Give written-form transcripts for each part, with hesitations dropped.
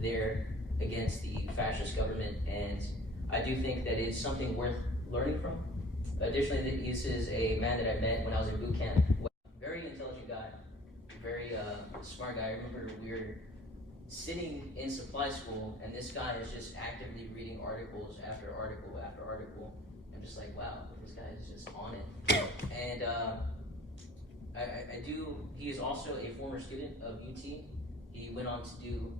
there against the fascist government, and I do think that it's something worth learning from. Additionally, this is a man that I met when I was in boot camp. Very intelligent guy, very smart guy. I remember we were sitting in supply school, and this guy is just actively reading articles after article after article. I'm just like, wow, this guy is just on it. And he is also a former student of UT. He went on to do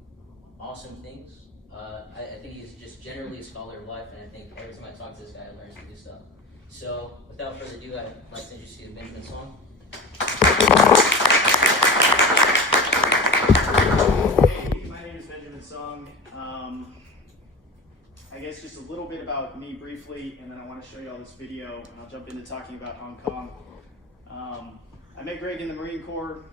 awesome things. I think he's just generally a scholar of life, and I think every time I talk to this guy, I learn some new stuff. So, without further ado, I'd like to introduce you to Benjamin Song. Hey, my name is Benjamin Song. I guess just a little bit about me briefly, and then I want to show you all this video, and I'll jump into talking about Hong Kong. I met Greg in the Marine Corps,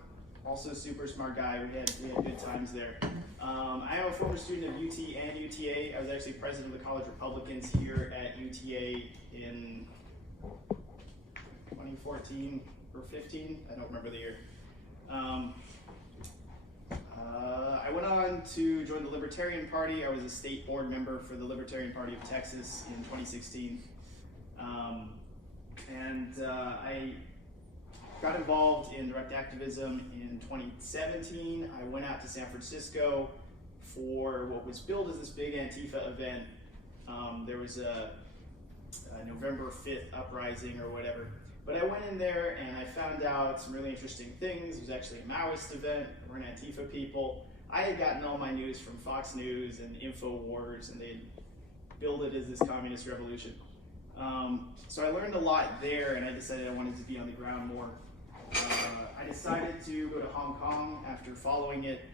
also a super smart guy. We had good times there. I am a former student of UT and UTA. I was actually president of the College Republicans here at UTA in 2014 or 15. I don't remember the year. I went on to join the Libertarian Party. I was a state board member for the Libertarian Party of Texas in 2016. I got involved in direct activism in 2017. I went out to San Francisco for what was billed as this big Antifa event. There was a November 5th uprising or whatever. But I went in there and I found out some really interesting things. It was actually a Maoist event. There weren't Antifa people. I had gotten all my news from Fox News and InfoWars, and they billed it as this communist revolution. So I learned a lot there, and I decided I wanted to be on the ground more. I decided to go to Hong Kong after following it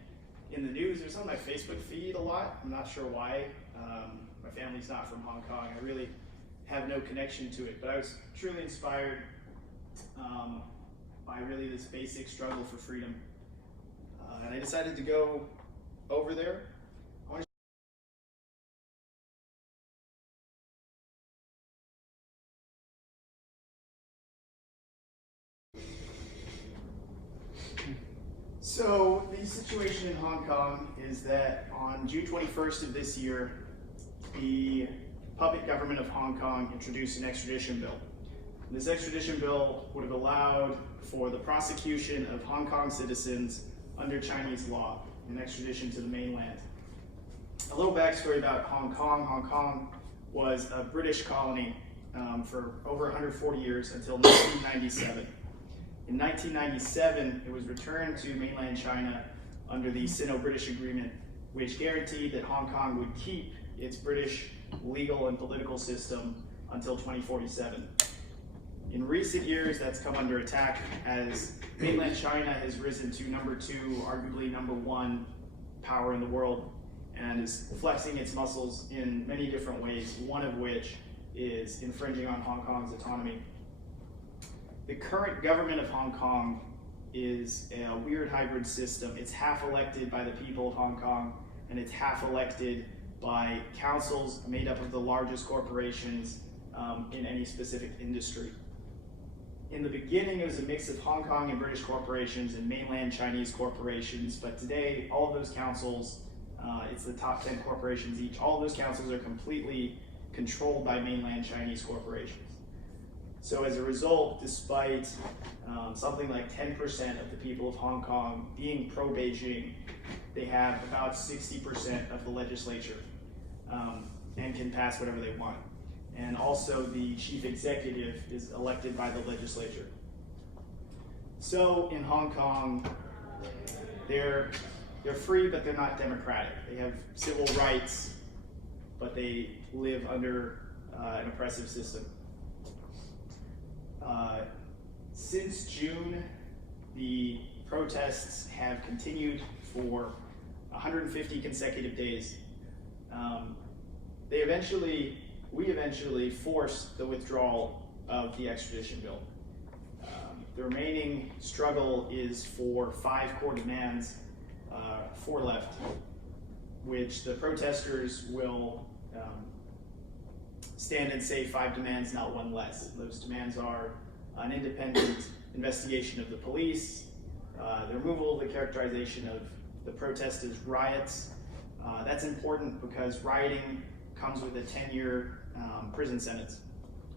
in the news. It was on my Facebook feed a lot. I'm not sure why. My family's not from Hong Kong. I really have no connection to it, but I was truly inspired by really this basic struggle for freedom. And I decided to go over there. So the situation in Hong Kong is that on June 21st of this year, the puppet government of Hong Kong introduced an extradition bill. This extradition bill would have allowed for the prosecution of Hong Kong citizens under Chinese law and extradition to the mainland. A little backstory about Hong Kong. Hong Kong was a British colony for over 140 years until 1997. In 1997, it was returned to mainland China under the Sino-British Agreement, which guaranteed that Hong Kong would keep its British legal and political system until 2047. In recent years, that's come under attack as mainland China has risen to number 2, arguably number 1 power in the world, and is flexing its muscles in many different ways, one of which is infringing on Hong Kong's autonomy. The current government of Hong Kong is a weird hybrid system. It's half elected by the people of Hong Kong, and it's half elected by councils made up of the largest corporations in any specific industry. In the beginning, it was a mix of Hong Kong and British corporations and mainland Chinese corporations, but today, all of those councils, it's the top 10 corporations each, all of those councils are completely controlled by mainland Chinese corporations. So as a result, despite something like 10% of the people of Hong Kong being pro-Beijing, they have about 60% of the legislature and can pass whatever they want. And also the chief executive is elected by the legislature. So in Hong Kong, they're free, but they're not democratic. They have civil rights, but they live under an oppressive system. Since June, the protests have continued for 150 consecutive days. We eventually forced the withdrawal of the extradition bill. The remaining struggle is for 5 core demands, 4 left, which the protesters will stand and say 5 demands, not 1 less. Those demands are an independent investigation of the police, the removal of the characterization of the protest as riots, That's important because rioting comes with a 10-year prison sentence.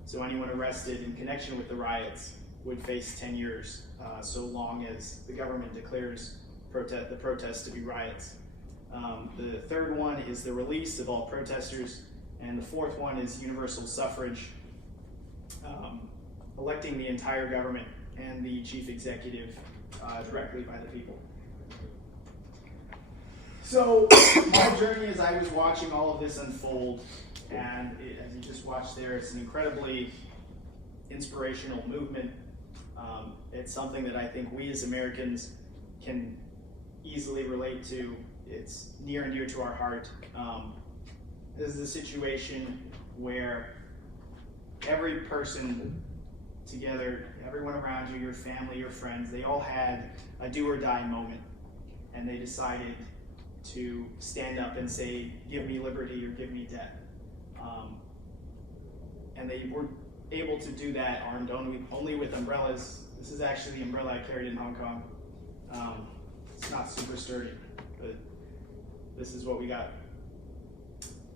So anyone arrested in connection with the riots would face 10 years, so long as the government declares the protests to be riots. The third one is the release of all protesters, and the fourth one is universal suffrage, electing the entire government and the chief executive directly by the people. So my journey as I was watching all of this unfold, and as you just watched there, it's an incredibly inspirational movement. It's something that I think we as Americans can easily relate to. It's near and dear to our heart. This is a situation where every person together, everyone around you, your family, your friends, they all had a do or die moment, and they decided to stand up and say, give me liberty or give me death. And they were able to do that armed only with umbrellas. This is actually the umbrella I carried in Hong Kong. It's not super sturdy, but this is what we got.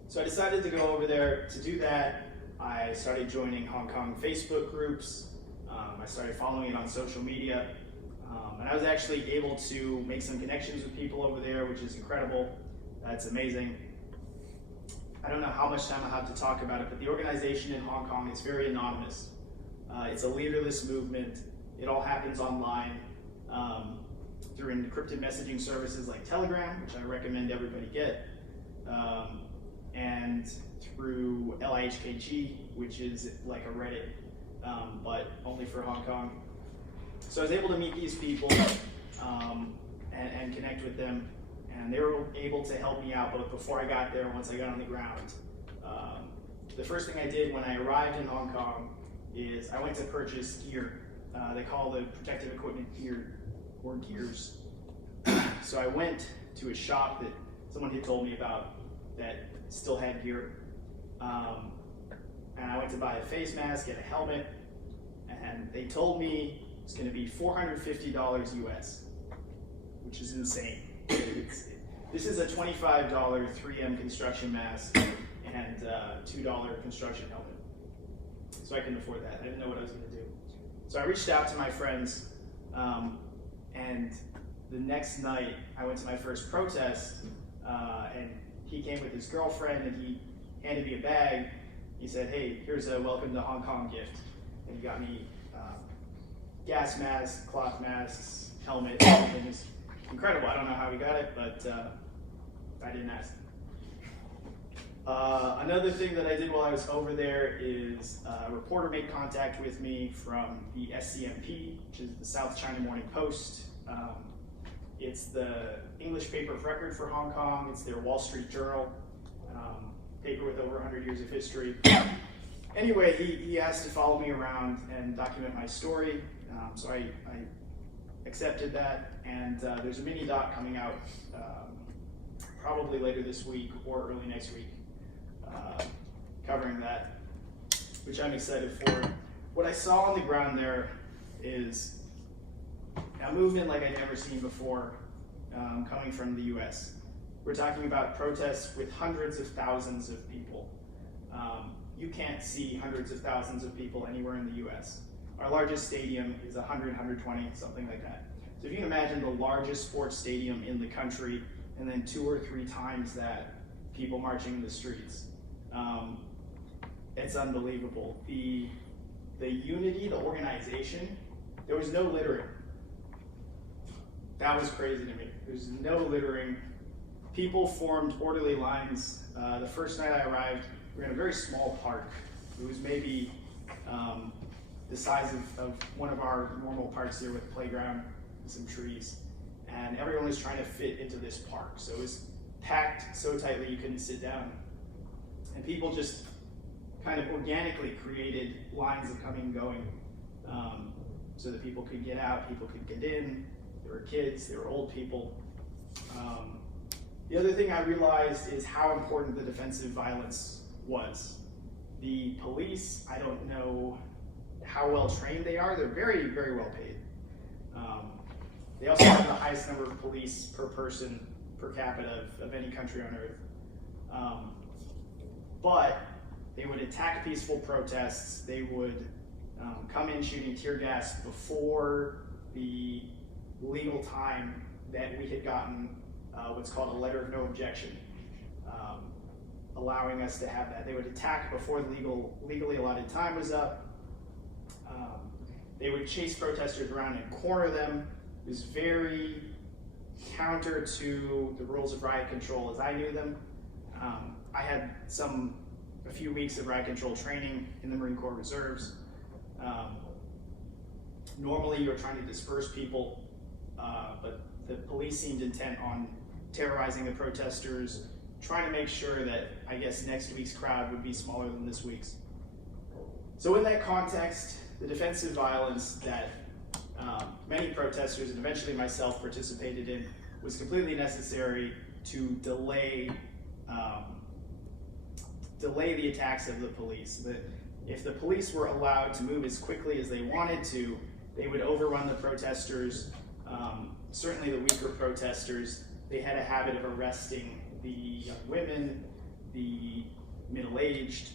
So I decided to go over there to do that. I started joining Hong Kong Facebook groups. I started following it on social media. And I was actually able to make some connections with people over there, which is incredible. That's amazing. I don't know how much time I have to talk about it, but the organization in Hong Kong is very anonymous. It's a leaderless movement. It all happens online through encrypted messaging services like Telegram, which I recommend everybody get, and through LIHKG, which is like a Reddit, but only for Hong Kong. So I was able to meet these people and connect with them, and they were able to help me out both before I got there and once I got on the ground. The first thing I did when I arrived in Hong Kong is I went to purchase gear. They call the protective equipment gear, or gears. So I went to a shop that someone had told me about that still had gear. And I went to buy a face mask and a helmet, and they told me it's going to be $450 US, which is insane. This is a $25 3M construction mask and $2 construction helmet. So I couldn't afford that. I didn't know what I was going to do. So I reached out to my friends, and the next night I went to my first protest, and he came with his girlfriend, and he handed me a bag. He said, hey, here's a welcome to Hong Kong gift. And he got me gas masks, cloth masks, helmet, everything. It's incredible. I don't know how he got it, but I didn't ask. Another thing that I did while I was over there is a reporter made contact with me from the SCMP, which is the South China Morning Post. It's the English paper of record for Hong Kong. It's their Wall Street Journal, paper with over 100 years of history. Anyway, he asked to follow me around and document my story, so I accepted that, and there's a mini doc coming out probably later this week or early next week, covering that, which I'm excited for. What I saw on the ground there is a movement like I'd never seen before, coming from the US. We're talking about protests with hundreds of thousands of people. You can't see hundreds of thousands of people anywhere in the US. Our largest stadium is 100, 120, something like that. So if you can imagine the largest sports stadium in the country, and then 2 or 3 times that, people marching in the streets. It's unbelievable. The unity, the organization, there was no littering. That was crazy to me. There's no littering. People formed orderly lines. The first night I arrived, we were in a very small park. It was maybe the size of one of our normal parks here with a playground and some trees. And everyone was trying to fit into this park. So it was packed so tightly you couldn't sit down. And people just kind of organically created lines of coming and going, so that people could get out, people could get in. There were kids, there were old people. The other thing I realized is how important the defensive violence was. The police, I don't know how well trained they are. They're very, very well paid. They also have the highest number of police per person per capita of any country on earth. But they would attack peaceful protests. They would come in shooting tear gas before the legal time that we had gotten what's called a letter of no objection, allowing us to have that. They would attack before the legally allotted time was up. They would chase protesters around and corner them. It was very counter to the rules of riot control as I knew them. I had a few weeks of riot control training in the Marine Corps Reserves. Normally you're trying to disperse people, but the police seemed intent on terrorizing the protesters, trying to make sure that, I guess, next week's crowd would be smaller than this week's. So in that context, the defensive violence that many protesters and eventually myself participated in was completely necessary to delay the attacks of the police. If the police were allowed to move as quickly as they wanted to, they would overrun the protesters. Certainly the weaker protesters, they had a habit of arresting the young women, the middle-aged.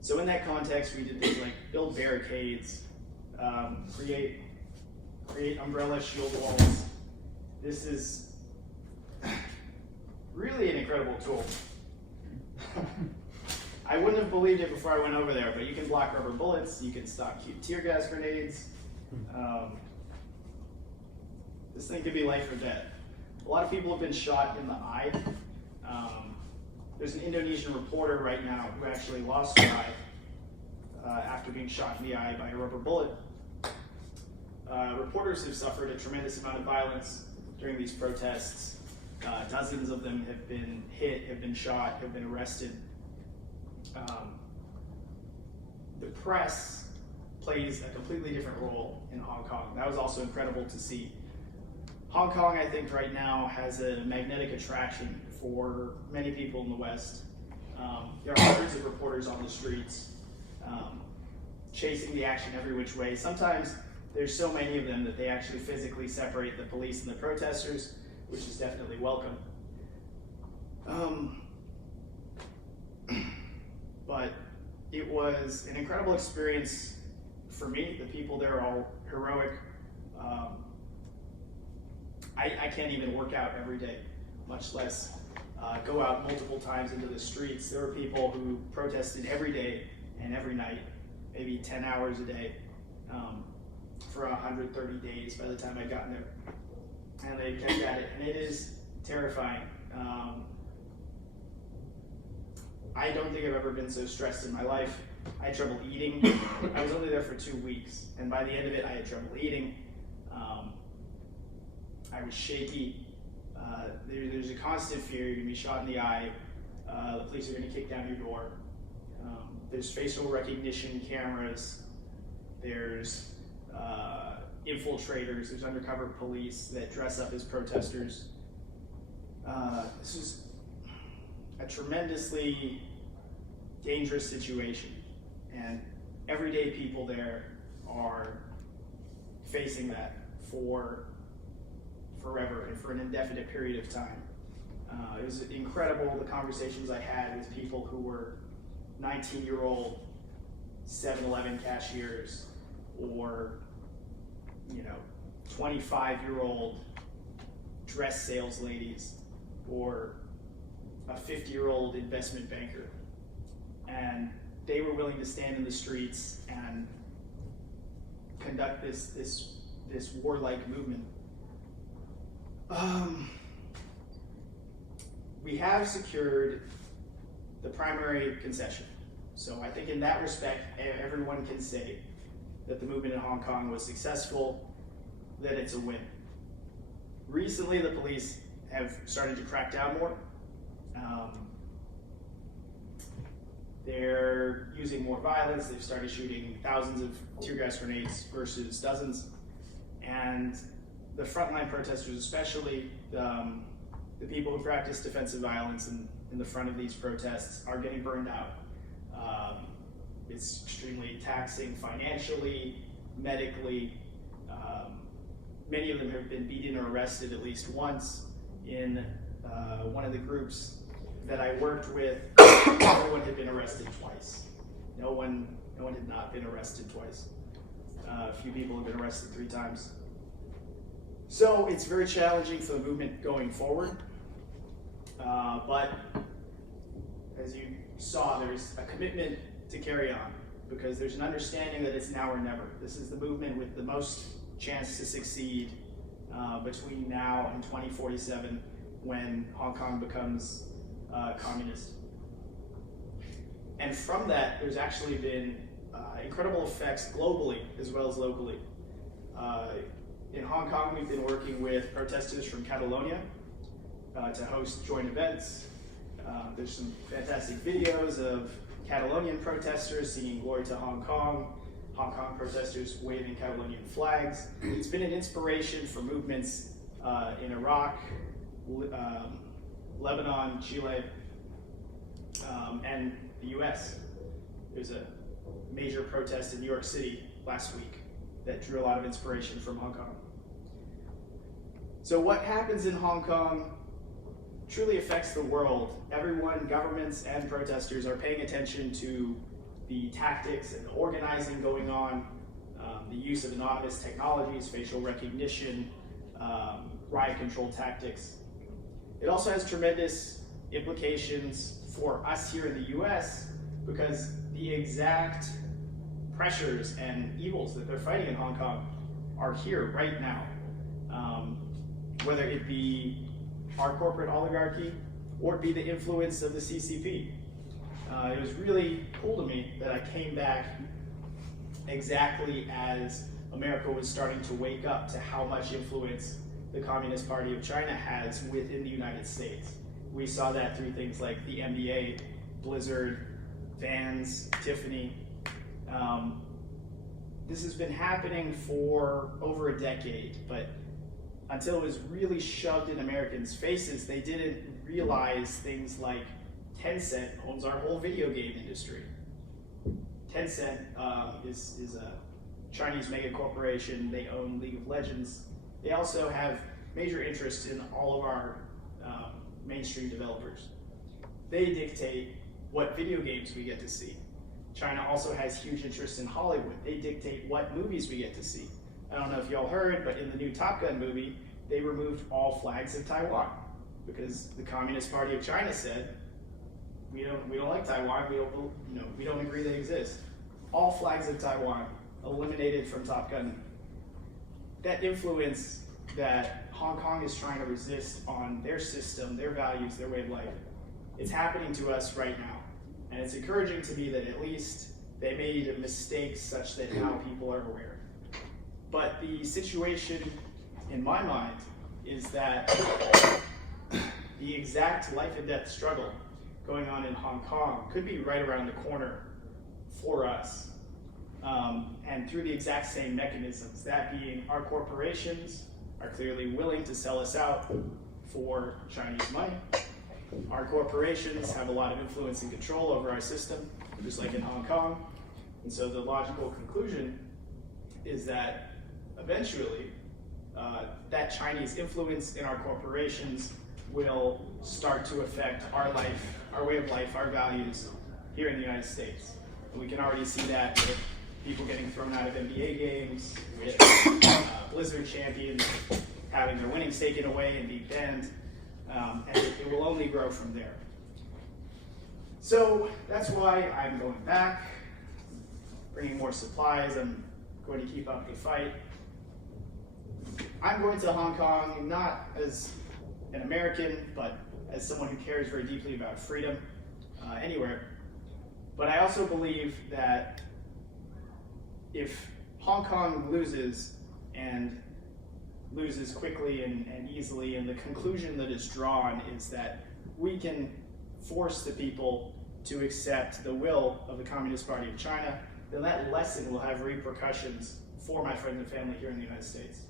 So in that context, we did things like build barricades, create umbrella shield walls. This is really an incredible tool. I wouldn't have believed it before I went over there, but you can block rubber bullets, you can stop tear gas grenades. This thing could be life or death. A lot of people have been shot in the eye. There's an Indonesian reporter right now who actually lost her eye after being shot in the eye by a rubber bullet. Reporters have suffered a tremendous amount of violence during these protests. Dozens of them have been hit, have been shot, have been arrested. The press plays a completely different role in Hong Kong. That was also incredible to see. Hong Kong, I think, right now has a magnetic attraction for many people in the West. There are hundreds of reporters on the streets chasing the action every which way. Sometimes there's so many of them that they actually physically separate the police and the protesters, which is definitely welcome. But it was an incredible experience for me. The people there are all heroic. I can't even work out every day, much less go out multiple times into the streets. There were people who protested every day and every night, maybe 10 hours a day, for 130 days by the time I'd gotten there. And they kept at it, and it is terrifying. I don't think I've ever been so stressed in my life. I had trouble eating. I was only there for 2 weeks, and by the end of it, I had trouble eating. I was shaky. There's a constant fear you're gonna be shot in the eye. The police are gonna kick down your door. There's facial recognition cameras. There's infiltrators. There's undercover police that dress up as protesters. This is a tremendously dangerous situation, and everyday people there are facing that for forever and for an indefinite period of time. It was incredible the conversations I had with people who were 19-year-old 7-Eleven cashiers, or 25-year-old dress sales ladies, or a 50-year-old investment banker. And they were willing to stand in the streets and conduct this warlike movement. We have secured the primary concession. So I think in that respect, everyone can say that the movement in Hong Kong was successful, that it's a win. Recently, the police have started to crack down more. They're using more violence. They've started shooting thousands of tear gas grenades versus dozens. And the frontline protesters, especially the people who practice defensive violence in the front of these protests, are getting burned out. It's extremely taxing financially, medically. many of them have been beaten or arrested at least once. In one of the groups that I worked with, everyone had been arrested twice. No one had not been arrested twice. A few people have been arrested 3 times. So it's very challenging for the movement going forward. But as you saw, there's a commitment to carry on because there's an understanding that it's now or never. This is the movement with the most chance to succeed between now and 2047 when Hong Kong becomes communist. And from that, there's actually been incredible effects globally as well as locally. In Hong Kong, we've been working with protesters from Catalonia to host joint events. There's some fantastic videos of Catalonian protesters singing Glory to Hong Kong protesters waving Catalonian flags. It's been an inspiration for movements in Iraq, Lebanon, Chile, and the US. There's a major protest in New York City last week that drew a lot of inspiration from Hong Kong. So what happens in Hong Kong truly affects the world. Everyone, governments and protesters are paying attention to the tactics and the organizing going on, the use of anonymous technologies, facial recognition, riot control tactics. It also has tremendous implications for us here in the US because the exact pressures and evils that they're fighting in Hong Kong are here right now. Whether it be our corporate oligarchy or it be the influence of the CCP. It was really cool to me that I came back exactly as America was starting to wake up to how much influence the Communist Party of China has within the United States. We saw that through things like the NBA, Blizzard, Vans, Tiffany. This has been happening for over a decade, but until it was really shoved in Americans' faces, they didn't realize things like Tencent owns our whole video game industry. Tencent is a Chinese mega corporation. They own League of Legends. They also have major interest in all of our mainstream developers. They dictate what video games we get to see. China also has huge interest in Hollywood. They dictate what movies we get to see. I don't know if y'all heard, but in the new Top Gun movie, they removed all flags of Taiwan because the Communist Party of China said, we don't like Taiwan. We don't agree they exist. All flags of Taiwan eliminated from Top Gun. That influence that Hong Kong is trying to resist on their system, their values, their way of life, it's happening to us right now. And it's encouraging to me that at least they made a mistake such that now people are aware. But the situation, in my mind, is that the exact life and death struggle going on in Hong Kong could be right around the corner for us. And through the exact same mechanisms, that being our corporations are clearly willing to sell us out for Chinese money. Our corporations have a lot of influence and control over our system, just like in Hong Kong. And so the logical conclusion is that eventually that Chinese influence in our corporations will start to affect our life, our way of life, our values here in the United States. And we can already see that with people getting thrown out of NBA games, with Blizzard champions having their winnings taken away and be banned. And it will only grow from there. So that's why I'm going back, bringing more supplies. I'm going to keep up the fight. I'm going to Hong Kong not as an American, but as someone who cares very deeply about freedom anywhere. But I also believe that if Hong Kong loses, and loses quickly and easily, and the conclusion that is drawn is that we can force the people to accept the will of the Communist Party of China, then that lesson will have repercussions for my friends and family here in the United States.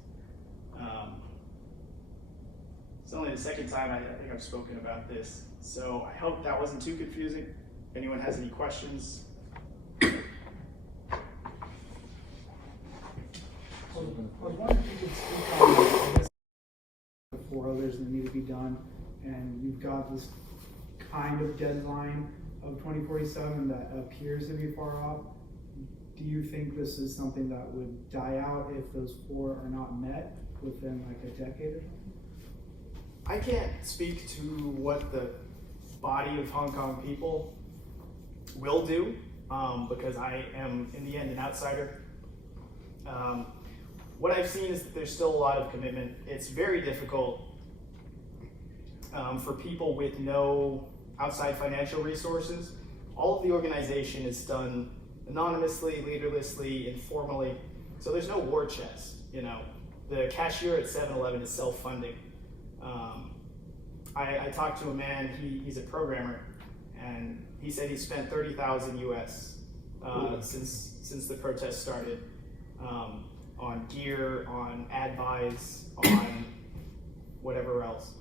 It's only the second time I think I've spoken about this, so I hope that wasn't too confusing. If anyone has any questions. I was wondering if you could speak on, I guess, the 4 others that need to be done, and you've got this kind of deadline of 2047 that appears to be far off. Do you think this is something that would die out if those 4 are not met within like a decade or something? I can't speak to what the body of Hong Kong people will do because I am, in the end, an outsider. What I've seen is that there's still a lot of commitment. It's very difficult for people with no outside financial resources. All of the organization is done anonymously, leaderlessly, informally. So there's no war chest, you know. The cashier at 7-Eleven is self-funding. I talked to a man, he's a programmer, and he said he spent 30,000 US since the protest started on gear, on ad buys, on whatever else.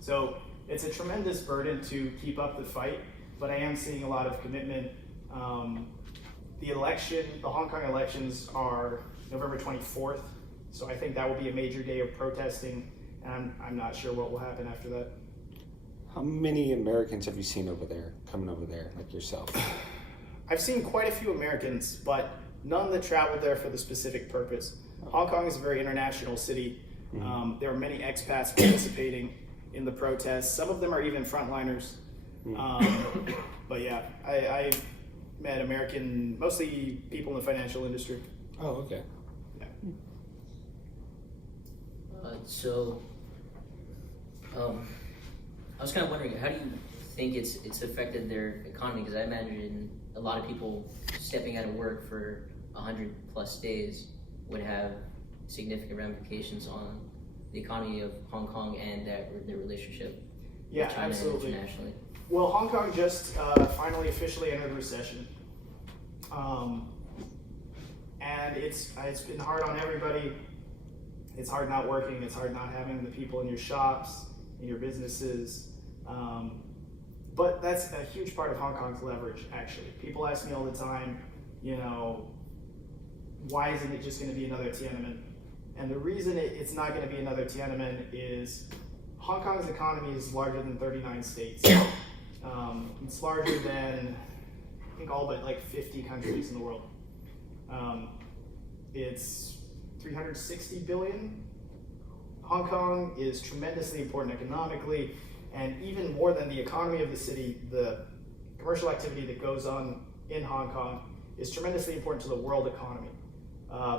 So it's a tremendous burden to keep up the fight, but I am seeing a lot of commitment. The Hong Kong elections are November 24th, so I think that will be a major day of protesting, and I'm not sure what will happen after that. How many Americans have you seen over there, coming over there, like yourself? I've seen quite a few Americans, but none that traveled there for the specific purpose. Hong Kong is a very international city. Mm-hmm. There are many expats participating in the protests. Some of them are even frontliners. But yeah, I met mostly people in the financial industry. Oh, okay. Yeah. I was kind of wondering, how do you think it's affected their economy? Because I imagine a lot of people stepping out of work for 100+ days would have significant ramifications on the economy of Hong Kong and their relationship Yeah, with China absolutely. and internationally. Well, Hong Kong just finally officially entered recession. And it's been hard on everybody. It's hard not working, it's hard not having the people in your shops, in your businesses. But that's a huge part of Hong Kong's leverage, actually. People ask me all the time, you know, why isn't it just going to be another Tiananmen? And the reason it's not going to be another Tiananmen is Hong Kong's economy is larger than 39 states. It's larger than, I think, all but like 50 countries in the world. It's 360 billion. Hong Kong is tremendously important economically, and even more than the economy of the city, the commercial activity that goes on in Hong Kong is tremendously important to the world economy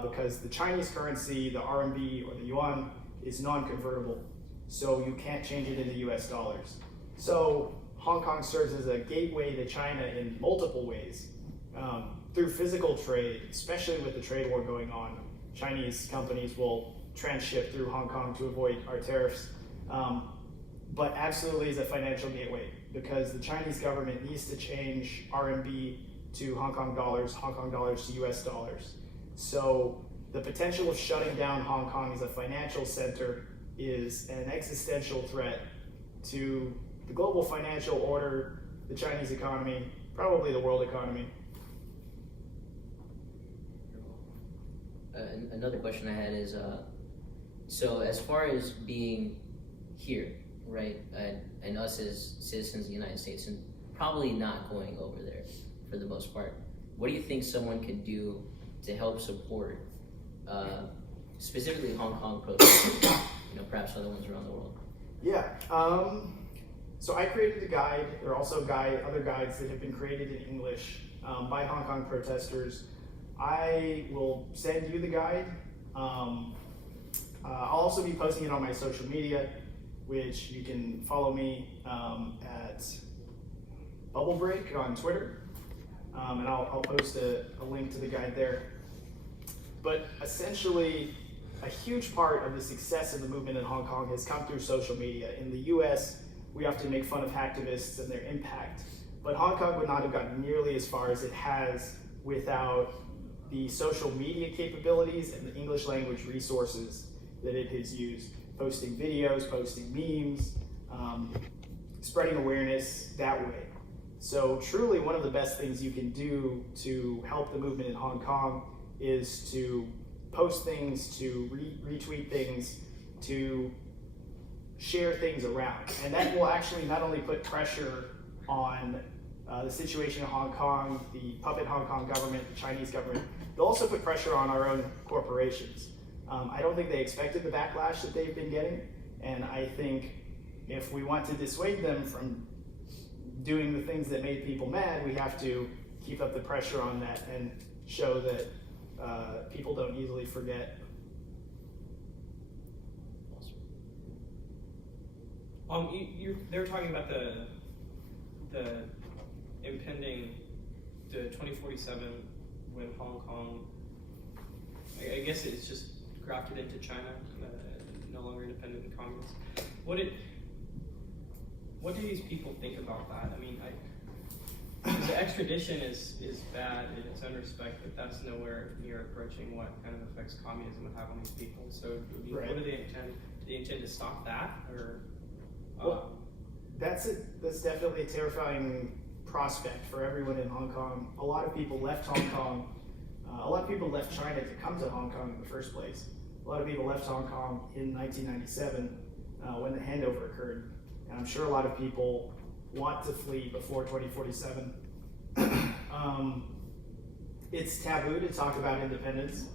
because the Chinese currency, the RMB or the yuan, is non-convertible, so you can't change it into US dollars. So Hong Kong serves as a gateway to China in multiple ways. Through physical trade, especially with the trade war going on, Chinese companies will transship through Hong Kong to avoid our tariffs. But absolutely is a financial gateway because the Chinese government needs to change RMB to Hong Kong dollars to US dollars. So the potential of shutting down Hong Kong as a financial center is an existential threat to the global financial order, the Chinese economy, probably the world economy. Another question I had is, so as far as being here, right, and us as citizens of the United States, and probably not going over there for the most part, what do you think someone could do to help support, specifically Hong Kong protesters, you know, perhaps other ones around the world? Yeah, so I created a guide. There are also other guides that have been created in English by Hong Kong protesters. I will send you the guide. I'll also be posting it on my social media, which you can follow me at Bubble Break on Twitter, and I'll post a link to the guide there. But essentially, a huge part of the success of the movement in Hong Kong has come through social media. In the US, we often make fun of hacktivists and their impact, but Hong Kong would not have gotten nearly as far as it has without the social media capabilities and the English language resources that it has used. Posting videos, posting memes, spreading awareness that way. So truly one of the best things you can do to help the movement in Hong Kong is to post things, to retweet things, to share things around. And that will actually not only put pressure on the situation in Hong Kong, the puppet Hong Kong government, the Chinese government, they'll also put pressure on our own corporations. I don't think they expected the backlash that they've been getting, and I think if we want to dissuade them from doing the things that made people mad, we have to keep up the pressure on that and show that people don't easily forget. They're talking about the impending, the 2047 when Hong Kong, I guess it's just grafted into China, no longer independent and communist. What do these people think about that? I mean, the extradition is bad in its own respect, but that's nowhere near approaching what kind of effects communism would have on these people. So, I mean, Right. What do they intend? Do they intend to stop that, or? Well, that's definitely a terrifying prospect for everyone in Hong Kong. A lot of people left Hong Kong. A lot of people left China to come to Hong Kong in the first place. A lot of people left Hong Kong in 1997 when the handover occurred. And I'm sure a lot of people want to flee before 2047. It's taboo to talk about independence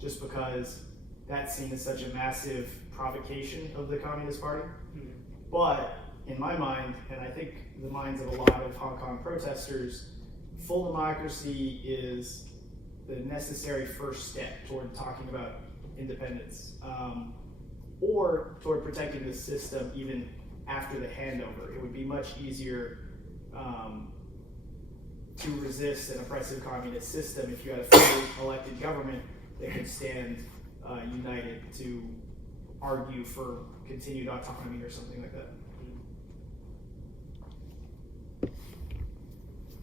just because that's seen as such a massive provocation of the Communist Party. But in my mind, and I think the minds of a lot of Hong Kong protesters, full democracy is the necessary first step toward talking about independence, or toward protecting the system even after the handover. It would be much easier to resist an oppressive communist system if you had a fully elected government that could stand united to argue for continued autonomy or something like that.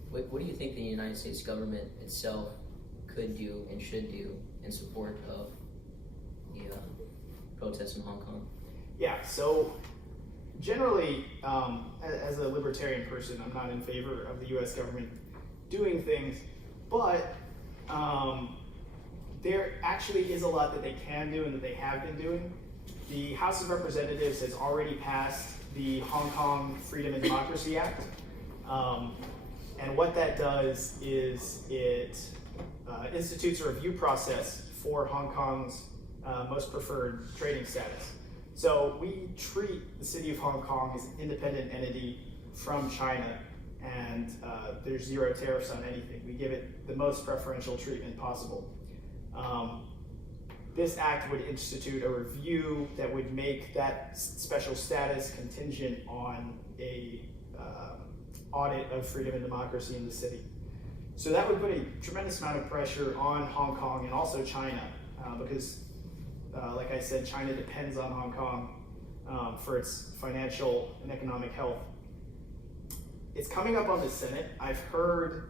What do you think the United States government itself could do and should do in support of the protests in Hong Kong? Yeah, so generally, as a libertarian person, I'm not in favor of the US government doing things, but there actually is a lot that they can do and that they have been doing. The House of Representatives has already passed the Hong Kong Freedom and Democracy Act. And what that does is it institutes a review process for Hong Kong's most preferred trading status. So we treat the city of Hong Kong as an independent entity from China, and there's zero tariffs on anything. We give it the most preferential treatment possible. This act would institute a review that would make that special status contingent on a audit of freedom and democracy in the city. So that would put a tremendous amount of pressure on Hong Kong and also China, because like I said, China depends on Hong Kong for its financial and economic health. It's coming up on the Senate. I've heard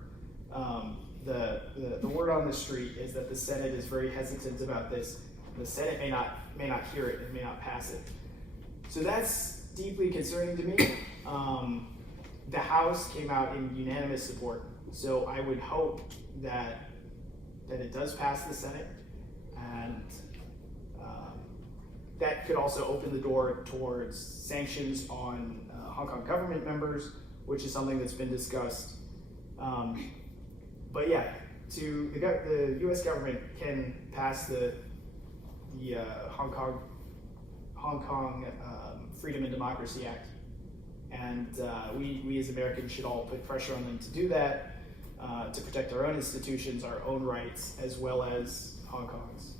the word on the street is that the Senate is very hesitant about this. The Senate may not hear it and may not pass it. So that's deeply concerning to me. The House came out in unanimous support, so I would hope that it does pass the Senate, and that could also open the door towards sanctions on Hong Kong government members, which is something that's been discussed. But yeah, the U.S. government can pass the Hong Kong Freedom and Democracy Act, and we as Americans should all put pressure on them to do that, to protect our own institutions, our own rights, as well as Hong Kong's.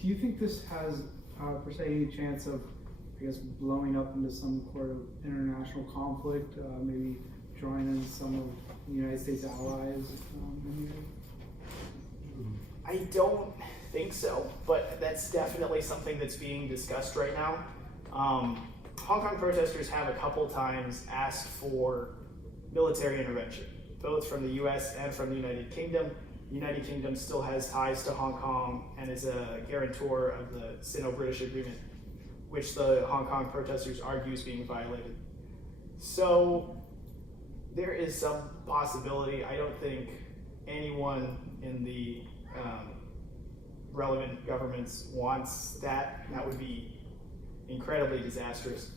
Do you think this has, per se, any chance of, I guess, blowing up into some sort of international conflict, maybe drawing in some of the United States allies? I don't think so, but that's definitely something that's being discussed right now. Hong Kong protesters have a couple times asked for military intervention, both from the US and from the United Kingdom. The United Kingdom still has ties to Hong Kong and is a guarantor of the Sino-British Agreement, which the Hong Kong protesters argue is being violated. So there is some possibility. I don't think anyone in the relevant governments wants that. That would be incredibly disastrous.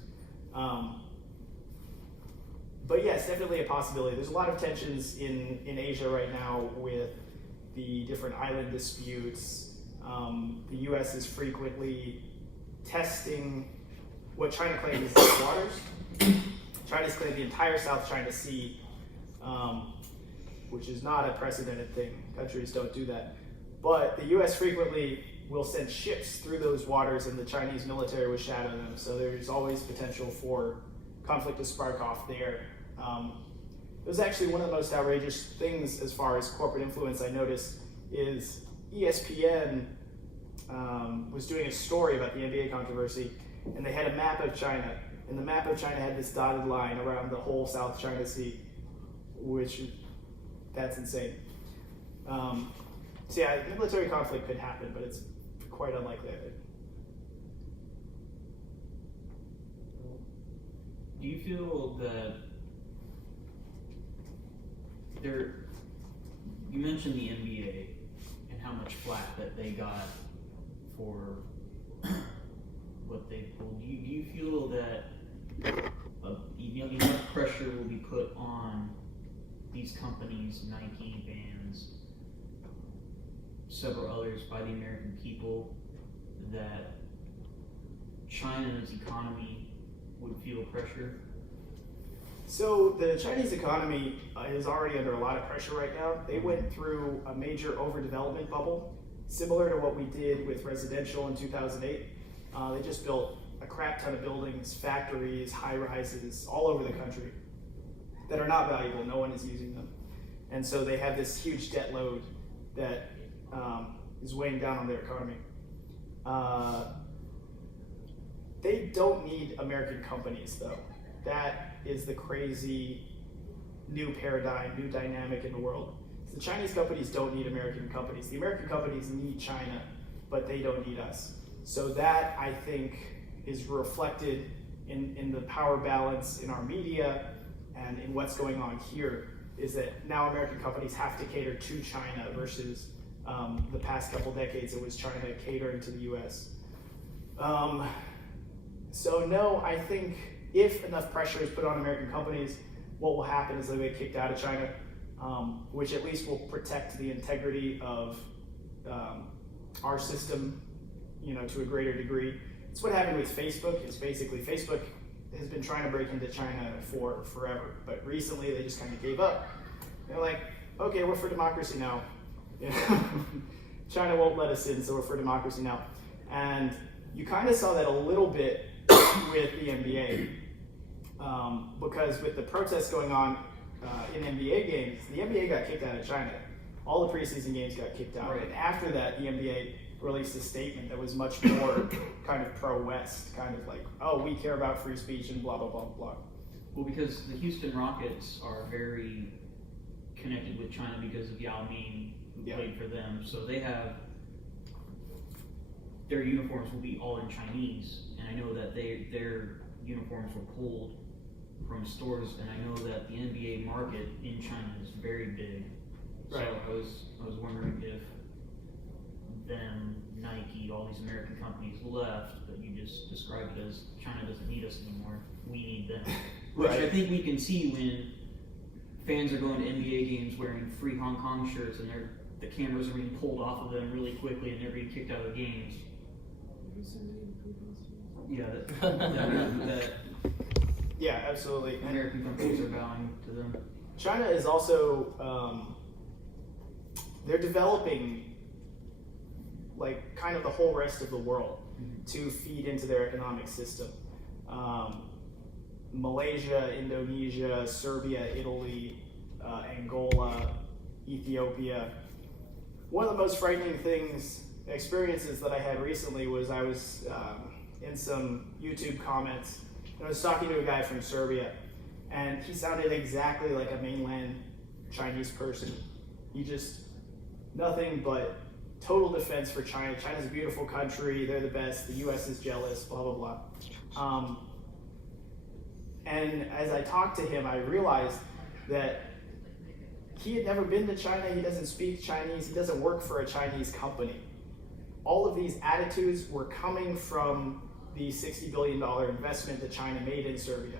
But yes, definitely a possibility. There's a lot of tensions in Asia right now with the different island disputes. The U.S. is frequently testing what China claims is its waters. China's claimed the entire South China Sea, which is not a precedented thing. Countries don't do that. But the U.S. frequently will send ships through those waters, and the Chinese military will shadow them. So there's always potential for conflict to spark off there. It was actually one of the most outrageous things as far as corporate influence I noticed is ESPN was doing a story about the NBA controversy, and they had a map of China, and the map of China had this dotted line around the whole South China Sea, which, that's insane. So yeah, military conflict could happen, but it's quite unlikely, I think. Do you feel that you mentioned the NBA and how much flack that they got for what they pulled. Do you feel that enough pressure will be put on these companies, Nike, Vans, several others, by the American people, that China's economy would feel pressure? So the Chinese economy is already under a lot of pressure right now. They went through a major overdevelopment bubble, similar to what we did with residential in 2008. They just built a crap ton of buildings, factories, high-rises all over the country that are not valuable. No one is using them. And so they have this huge debt load that is weighing down on their economy. They don't need American companies, though. That is the crazy new paradigm, new dynamic in the world. So the Chinese companies don't need American companies. The American companies need China, but they don't need us. So that, I think, is reflected in the power balance in our media and in what's going on here, is that now American companies have to cater to China versus the past couple decades it was China catering to the US. So no, I think if enough pressure is put on American companies, what will happen is they'll get kicked out of China, which at least will protect the integrity of our system, to a greater degree. It's what happened with Facebook. It's basically Facebook has been trying to break into China for forever, but recently they just kind of gave up. They're like, okay, we're for democracy now. China won't let us in, so we're for democracy now. And you kind of saw that a little bit with the NBA, because with the protests going on in NBA games, the NBA got kicked out of China. All the preseason games got kicked out. Right. And after that, the NBA released a statement that was much more kind of pro-West, kind of like, oh, we care about free speech and blah, blah, blah, blah. Well, because the Houston Rockets are very connected with China because of Yao Ming, who played for them. So they have, their uniforms will be all in Chinese. And I know that their uniforms were pulled from stores, and I know that the NBA market in China is very big. Right. So I was wondering if them, Nike, all these American companies left, but you just described it as China doesn't need us anymore. We need them. Which Right. I think we can see when fans are going to NBA games wearing free Hong Kong shirts, and the cameras are being pulled off of them really quickly, and they're being kicked out of games. Yeah, that Yeah, absolutely. And American companies are bowing to them. China is also, they're developing like kind of the whole rest of the world to feed into their economic system. Malaysia, Indonesia, Serbia, Italy, Angola, Ethiopia. One of the most frightening experiences that I had recently was I was in some YouTube comments, and I was talking to a guy from Serbia, and he sounded exactly like a mainland Chinese person. He just, nothing but total defense for China. China's a beautiful country, they're the best, the US is jealous, blah, blah, blah. And as I talked to him, I realized that he had never been to China, he doesn't speak Chinese, he doesn't work for a Chinese company. All of these attitudes were coming from the $60 billion investment that China made in Serbia.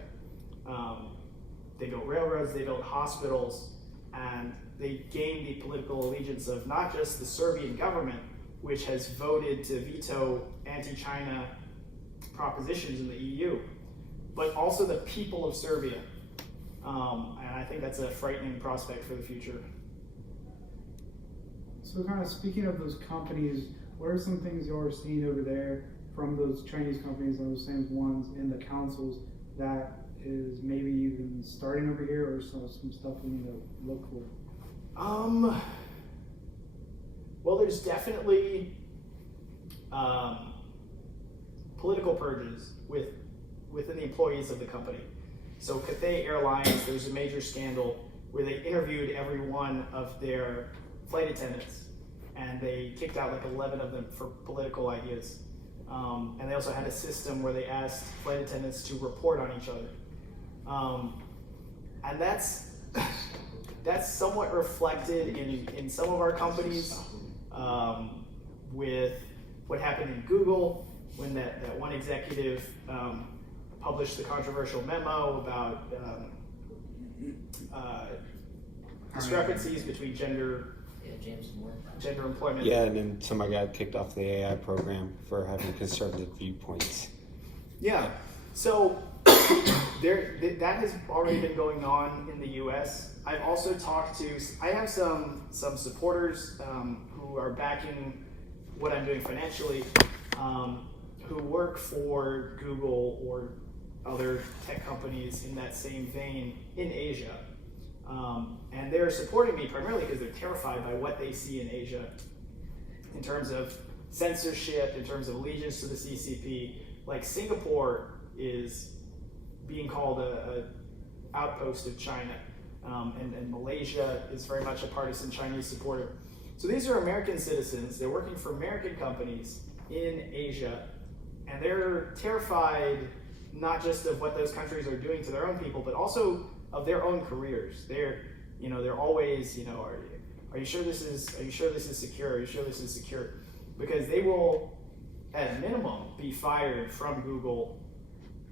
They built railroads, they built hospitals, and they gained the political allegiance of not just the Serbian government, which has voted to veto anti-China propositions in the EU, but also the people of Serbia. And I think that's a frightening prospect for the future. So kind of speaking of those companies, what are some things you're seeing over there from those Chinese companies and those same ones in the councils that is maybe even starting over here, or some stuff we need to look for? Well, there's definitely political purges within the employees of the company. So Cathay Airlines, there's a major scandal where they interviewed every one of their flight attendants, and they kicked out like 11 of them for political ideas. And they also had a system where they asked flight attendants to report on each other. And that's somewhat reflected in some of our companies, with what happened in Google when that one executive published the controversial memo about discrepancies between gender James Moore. employment. Yeah, and then somebody got kicked off the AI program for having conservative viewpoints. Yeah. So that has already been going on in the U.S. I've also talked to. I have some supporters who are backing what I'm doing financially, who work for Google or other tech companies in that same vein in Asia. And they're supporting me primarily because they're terrified by what they see in Asia in terms of censorship, in terms of allegiance to the CCP. Like Singapore is being called a outpost of China, and Malaysia is very much a partisan Chinese supporter. So these are American citizens. They're working for American companies in Asia, and they're terrified not just of what those countries are doing to their own people, but also of their own careers. They're always, are you sure this is secure? Are you sure this is secure? Because they will, at minimum, be fired from Google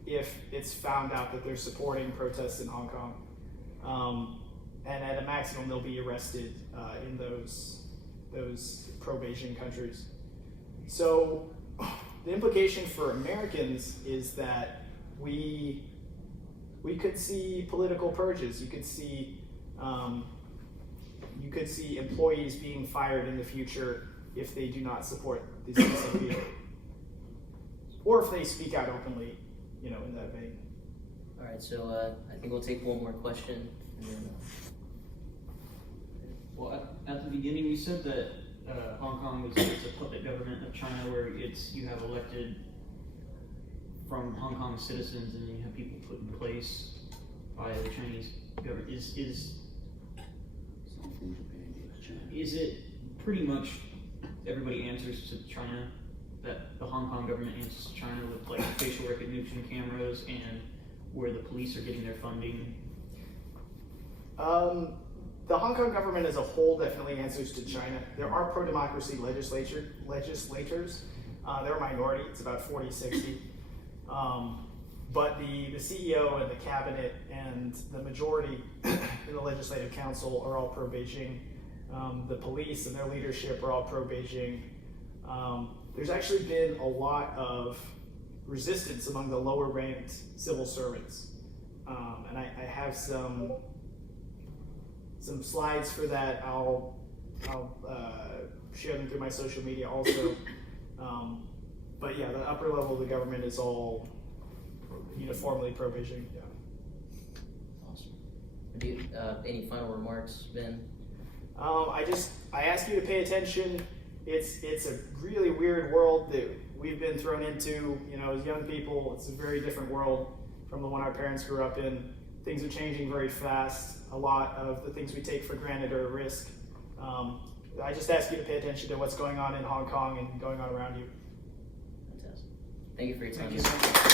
if it's found out that they're supporting protests in Hong Kong. And at a maximum, they'll be arrested in those pro-Beijing countries. So the implication for Americans is that we could see political purges. You could see employees being fired in the future if they do not support the CCP, or if they speak out openly, in that vein. All right, so I think we'll take one more question. And then, Well, at the beginning, you said that Hong Kong it's a puppet government of China, where you have elected from Hong Kong citizens, and then you have people put in place by the Chinese government. Is it pretty much everybody answers to China? That the Hong Kong government answers to China with like facial recognition cameras and where the police are getting their funding? The Hong Kong government as a whole definitely answers to China. There are pro-democracy legislators. They're a minority. It's about 40-60. But the CEO and the cabinet and the majority in the legislative council are all pro-Beijing. The police and their leadership are all pro-Beijing. There's actually been a lot of resistance among the lower-ranked civil servants. And I have some slides for that. I'll share them through my social media also. But yeah, the upper level of the government is all uniformly pro-Beijing. Yeah. awesome. Do you, any final remarks, Ben? I ask you to pay attention. It's a really weird world that we've been thrown into, as young people. It's a very different world from the one our parents grew up in. Things are changing very fast. A lot of the things we take for granted are at risk. I just ask you to pay attention to what's going on in Hong Kong and going on around you. Fantastic. Thank you for your time. Thank you so much.